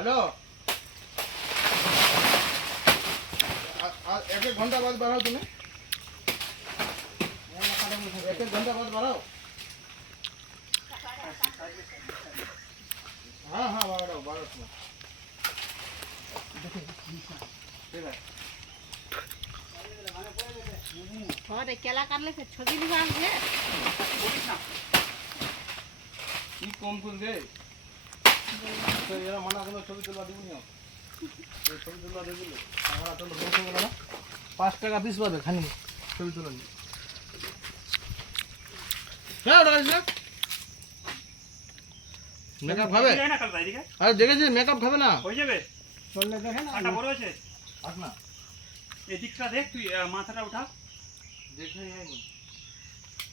Hello एक एक घंटा बाद बढ़ाओ तुम्हें एक एक घंटा बाद बढ़ाओ हाँ हाँ बढ़ाओ बढ़ाओ ठीक है ঘরে কেলা কাটলে ফের ছবি নিবা আসবে কি কম তুলবে তো এরা মানা কোনো ছবি তুলবা দিবনি এই ছবি তুলবা দিবি আমরা তো লোক বলা না 5 টাকা পিস পাবে খানি ছবি তুলে নি হ্যাঁ ওটা আছে মেকআপ খাবে যায় না কাল বাইরে আরে দেখেছি মেকআপ খাবে না হয়ে যাবে চললে দেখেন আটা বড় আছে আস না এদিকটা দেখ তুই মাথাটা উঠা দেখে যাইনি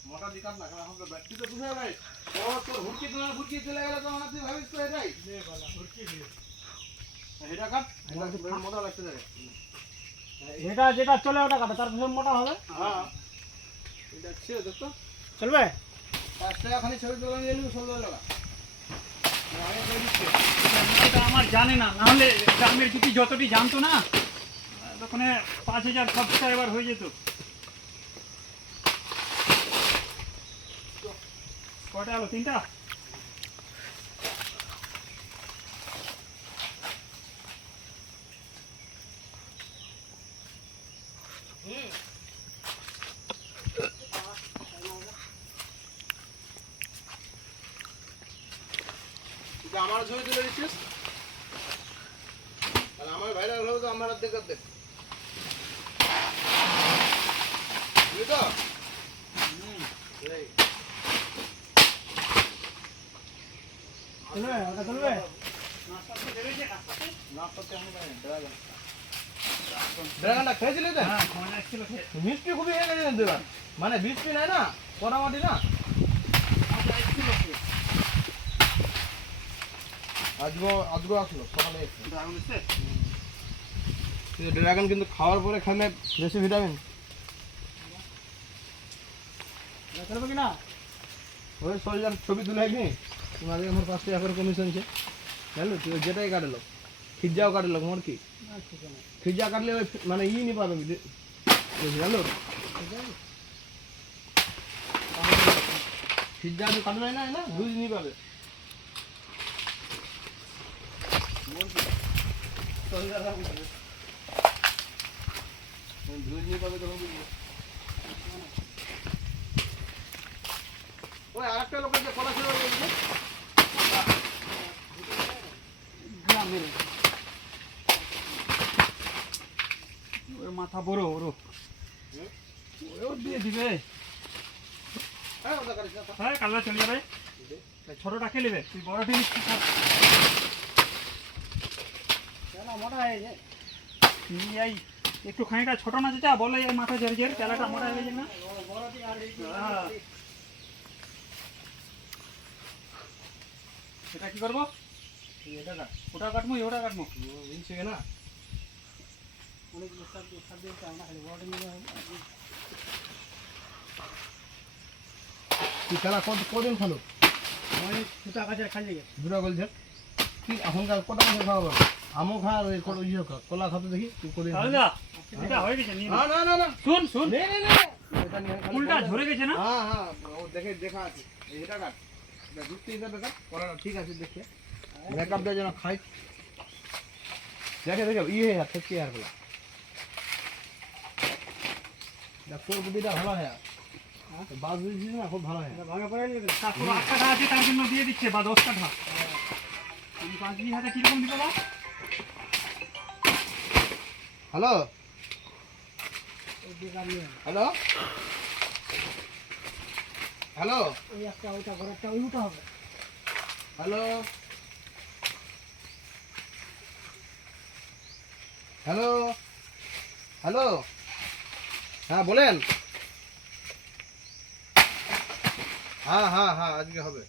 মোটা দিকাস না কারণ আমরা ব্যক্তি তো বুঝে ভাই ও তোর হুড়কি তোমার হুড়কি চলে গেল তো তুই ভাবিস তো এটাই নে বালা হুড়কি দিয়ে এটা কাট এটা তো মোটা লাগছে দেখে এটা যেটা চলে ওটা কাটা তার ভীষণ মোটা হবে হ্যাঁ এটা ছিল দেখো চলবে 5 টাকা খালি ছবি তুলে নিয়ে নিউ 16 টাকা আমি কই দিচ্ছি এটা আমার জানে না নাহলে গ্রামের যদি যতটি জানতো না তখন 5000 সাবস্ক্রাইবার হয়ে যেত কয়টা হলো 3টা তুই আমার ছবি তুলে দিচ্ছিস আর আমার ভাইরাল হলো তো আমার দেখ দেখ বুঝলি তো এই চলবে ওটা চলবে নাস্তা তো বেরিয়েছে নাস্তাতে না করতে আমি পারি ড্রাগন ড্রাগনটা খেয়েছিলি তো হ্যাঁ কোন আসছিল খেয়ে মিষ্টি খুবই হয়ে গেছে কিন্তু এবার মানে বৃষ্টি নাই না পোড়ামাটি না আজগো আসলো সকালে ড্রাগন এসছে ড্রাগন কিন্তু খাওয়ার পরে খেলে বেশি ভিটামিন এটা চলবে কি না ওই সোলজার ছবি তুলে একনি তোমার আমার 5 টাকা করে কমিশন আছে জানো তুই যেটাই কাটলো খিজাও কাটলো মোর কি খিজা কাটলে ওই মানে ই নি পাবে জানো খিজা তো কাটলে না দুই নি পাবে দুই নি পাবে তখন বুঝবো ওই আরেকটা লোকের যে কলা ছিল গ্রামের ওর মাথা বড় ওর ওর দিয়ে দিবে হ্যাঁ ওটা কাটিস না হ্যাঁ কালরা চলে যাবে ছোটটা খেয়ে নেবে তুই বড় জিনিস না মোটা হয়ে যায় এই একটু খানিকটা ছোট না যেটা বলে এই মাথা ঝেড়ে ঝেড়ে তেলাটা মোটা হয়ে যায় না হ্যাঁ। এটা কি করবো এটা কাট ওটা কাটবো ওটা কাটবো ইনছে না অনেক সার দিয়ে আমরা খালি বড় নিয়ে তুই খেলা কদিন খেলো অনেক দুটা কাছে খালি গেছে দুটা বলছে কি এখনকার কটা মাসে খাওয়া আমও খা আর ওই ইয়ে খা কলা খাতে দেখি তুই কদিন তাহলে না এটা হয়ে গেছে নিয়ে না না না না শুন শুন নে নে নে এটা নিয়ে খালি ফুলটা কলা- ঝরে গেছে না হ্যাঁ হ্যাঁ ও দেখে দেখা আছে এটা কাট এটা যুক্তি হিসাবে কাট কলাটা ঠিক আছে দেখে মেকআপ দেওয়ার জন্য খাই দেখে দেখে ইয়ে আর থেকে আর বলা দেখ তোর বুদ্ধিটা ভালো হয় বাস বুঝছিস না খুব ভালো হয় ভাঙা পড়ে গেছে তারপর 8 কাঠা আছে তার জন্য দিয়ে দিচ্ছে বা 10 কাঠা তুমি 5 হাতে কিরকম দিতে বা হ্যালো ওই দিকে নিয়ে হ্যালো হ্যালো ওই একটা ওইটা ঘরেরটা ওই উঠা হবে হ্যালো হ্যালো হ্যালো হ্যাঁ বলেন হ্যাঁ হ্যাঁ হ্যাঁ আজকে হবে